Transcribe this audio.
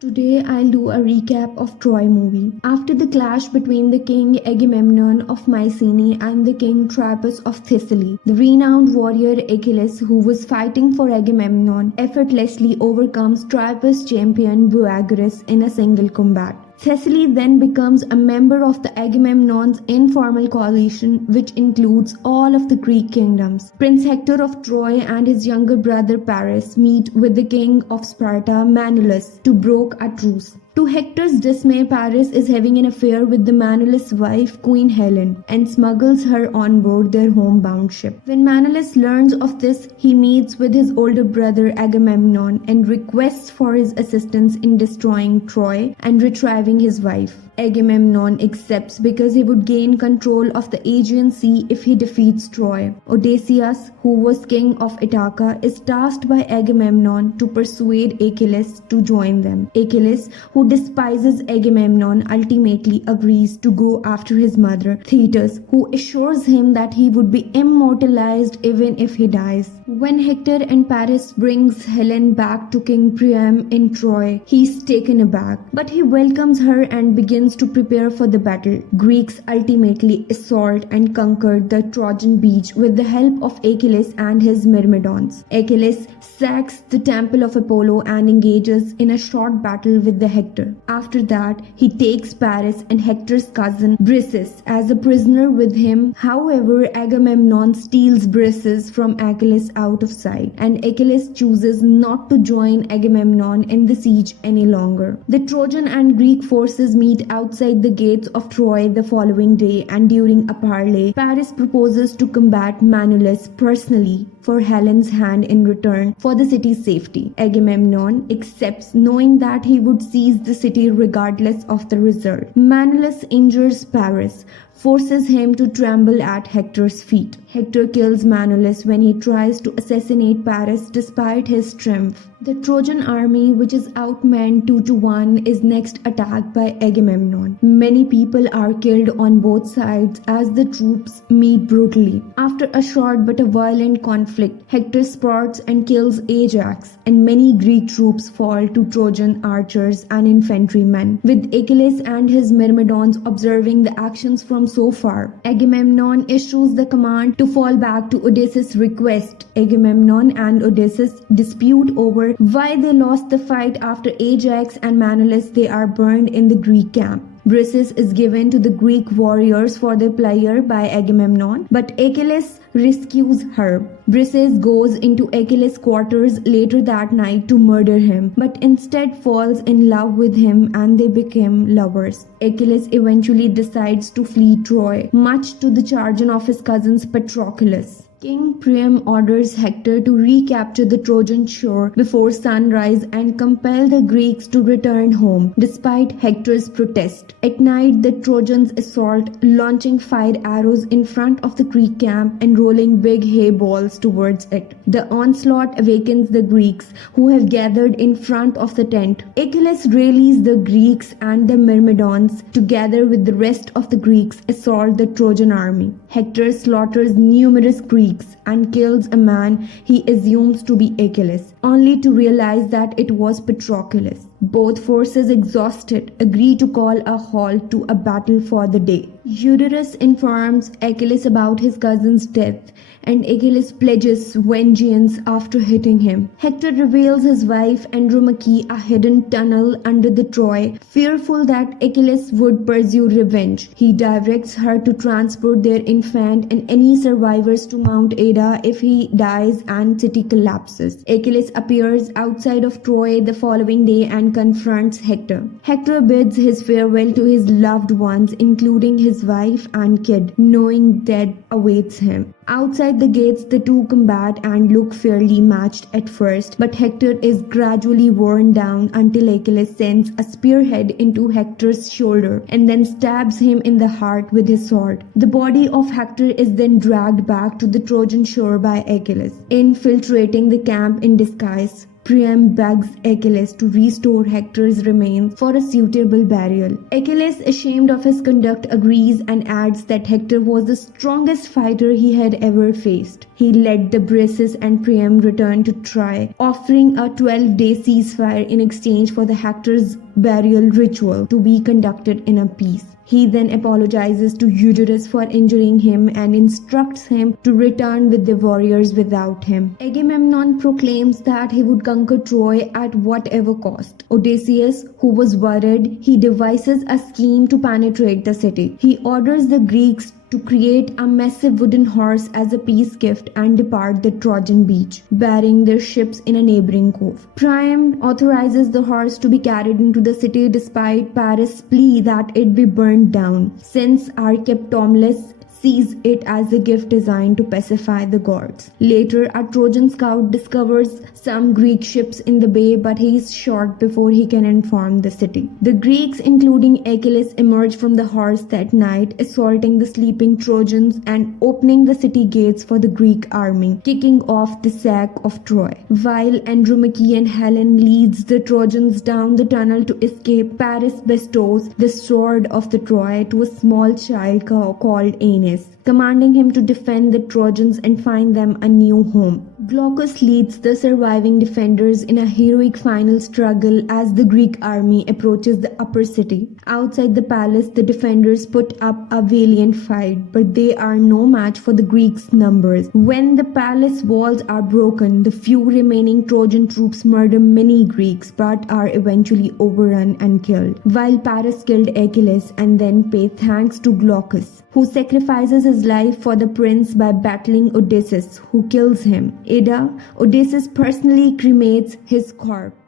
Today I'll do a recap of Troy movie. After the clash between the king Agamemnon of Mycenae and the king Priapus of Thessaly, the renowned warrior Achilles, who was fighting for Agamemnon, effortlessly overcomes Priapus champion Buagarus in a single combat. Thessaly then becomes a member of the Agamemnon's informal coalition, which includes all of the Greek kingdoms. Prince Hector of Troy and his younger brother Paris meet with the king of Sparta, Menelaus, to broker a truce. To Hector's dismay, Paris is having an affair with the Menelaus' wife, Queen Helen, and smuggles her on board their homebound ship. When Menelaus learns of this, he meets with his older brother Agamemnon and requests for his assistance in destroying Troy and retrieving his wife. Agamemnon accepts because he would gain control of the Aegean Sea if he defeats Troy. Odysseus, who was king of Ithaca, is tasked by Agamemnon to persuade Achilles to join them. Achilles, who despises Agamemnon, ultimately agrees to go after his mother, Thetis, who assures him that he would be immortalized even if he dies. When Hector and Paris brings Helen back to King Priam in Troy, he is taken aback, but he welcomes her and begins to prepare for the battle. Greeks ultimately assault and conquer the Trojan beach with the help of Achilles and his Myrmidons. Achilles sacks the temple of Apollo and engages in a short battle with the Hector. After that, he takes Paris and Hector's cousin Briseis as a prisoner with him. However, Agamemnon steals Briseis from Achilles out of sight, and Achilles chooses not to join Agamemnon in the siege any longer. The Trojan and Greek forces meet outside the gates of Troy the following day, and during a parley, Paris proposes to combat Menelaus personally for Helen's hand in return for the city's safety. Agamemnon accepts, knowing that he would seize the city regardless of the result. Menelaus injures Paris, forces him to tremble at Hector's feet. Hector kills Menelaus when he tries to assassinate Paris despite his triumph. The Trojan army, which is outmanned 2-1, is next attacked by Agamemnon. Many people are killed on both sides as the troops meet brutally. After a short but a violent conflict, Hector spots and kills Ajax, and many Greek troops fall to Trojan archers and infantrymen, with Achilles and his Myrmidons observing the actions from so far. Agamemnon issues the command to fall back to Odysseus' request. Agamemnon and Odysseus dispute over why they lost the fight. After Ajax and Menelaus, they are burned in the Greek camp. Briseis is given to the Greek warriors for their plunder by Agamemnon, but Achilles rescues her. Briseis goes into Achilles' quarters later that night to murder him, but instead falls in love with him and they become lovers. Achilles eventually decides to flee Troy, much to the chagrin of his cousins Patroclus. King Priam orders Hector to recapture the Trojan shore before sunrise and compel the Greeks to return home, despite Hector's protest. At night, the Trojans assault, launching fire arrows in front of the Greek camp and rolling big hay balls towards it. The onslaught awakens the Greeks, who have gathered in front of the tent. Achilles rallies the Greeks, and the Myrmidons, together with the rest of the Greeks, assault the Trojan army. Hector slaughters numerous Greeks and kills a man he assumes to be Achilles, only to realize that it was Patroclus. Both forces, exhausted, agree to call a halt to a battle for the day. Eurytus informs Achilles about his cousin's death, and Achilles pledges vengeance after hitting him. Hector reveals his wife Andromache a hidden tunnel under the Troy, fearful that Achilles would pursue revenge. He directs her to transport their infant and any survivors to Mount Ida if he dies and city collapses. Achilles appears outside of Troy the following day and confronts Hector. Hector bids his farewell to his loved ones, including his wife and kid, knowing death awaits him. Outside the gates, the two combat and look fairly matched at first, but Hector is gradually worn down until Achilles sends a spearhead into Hector's shoulder and then stabs him in the heart with his sword. The body of Hector is then dragged back to the Trojan shore by Achilles. Infiltrating the camp in disguise, Priam begs Achilles to restore Hector's remains for a suitable burial. Achilles, ashamed of his conduct, agrees and adds that Hector was the strongest fighter he had ever faced. he let the Briseis and Priam return to Troy, offering a 12-day ceasefire in exchange for the Hector's burial ritual to be conducted in a peace. He then apologizes to Eudorus for injuring him and instructs him to return with the warriors without him. Agamemnon proclaims that he would conquer Troy at whatever cost. Odysseus, who was worried, he devises a scheme to penetrate the city. He orders the Greeks to create a massive wooden horse as a peace gift and depart the Trojan beach, burying their ships in a neighboring cove. Priam authorizes the horse to be carried into the city despite Paris' plea that it be burned down, since Archeptolemus sees it as a gift designed to pacify the gods. Later, a Trojan scout discovers some Greek ships in the bay, but he is shot before he can inform the city. The Greeks, including Achilles, emerge from the horse that night, assaulting the sleeping Trojans and opening the city gates for the Greek army, kicking off the sack of Troy. While Andromache and Helen leads the Trojans down the tunnel to escape, Paris bestows the sword of the Troy to a small child called Aeneas, commanding him to defend the Trojans and find them a new home. Glaucus leads the surviving defenders in a heroic final struggle as the Greek army approaches the upper city. Outside the palace, the defenders put up a valiant fight, but they are no match for the Greeks' numbers. When the palace walls are broken, the few remaining Trojan troops murder many Greeks, but are eventually overrun and killed, while Paris killed Achilles and then paid thanks to Glaucus, who sacrifices his life for the prince by battling Odysseus, who kills him. Odysseus personally cremates his corpse.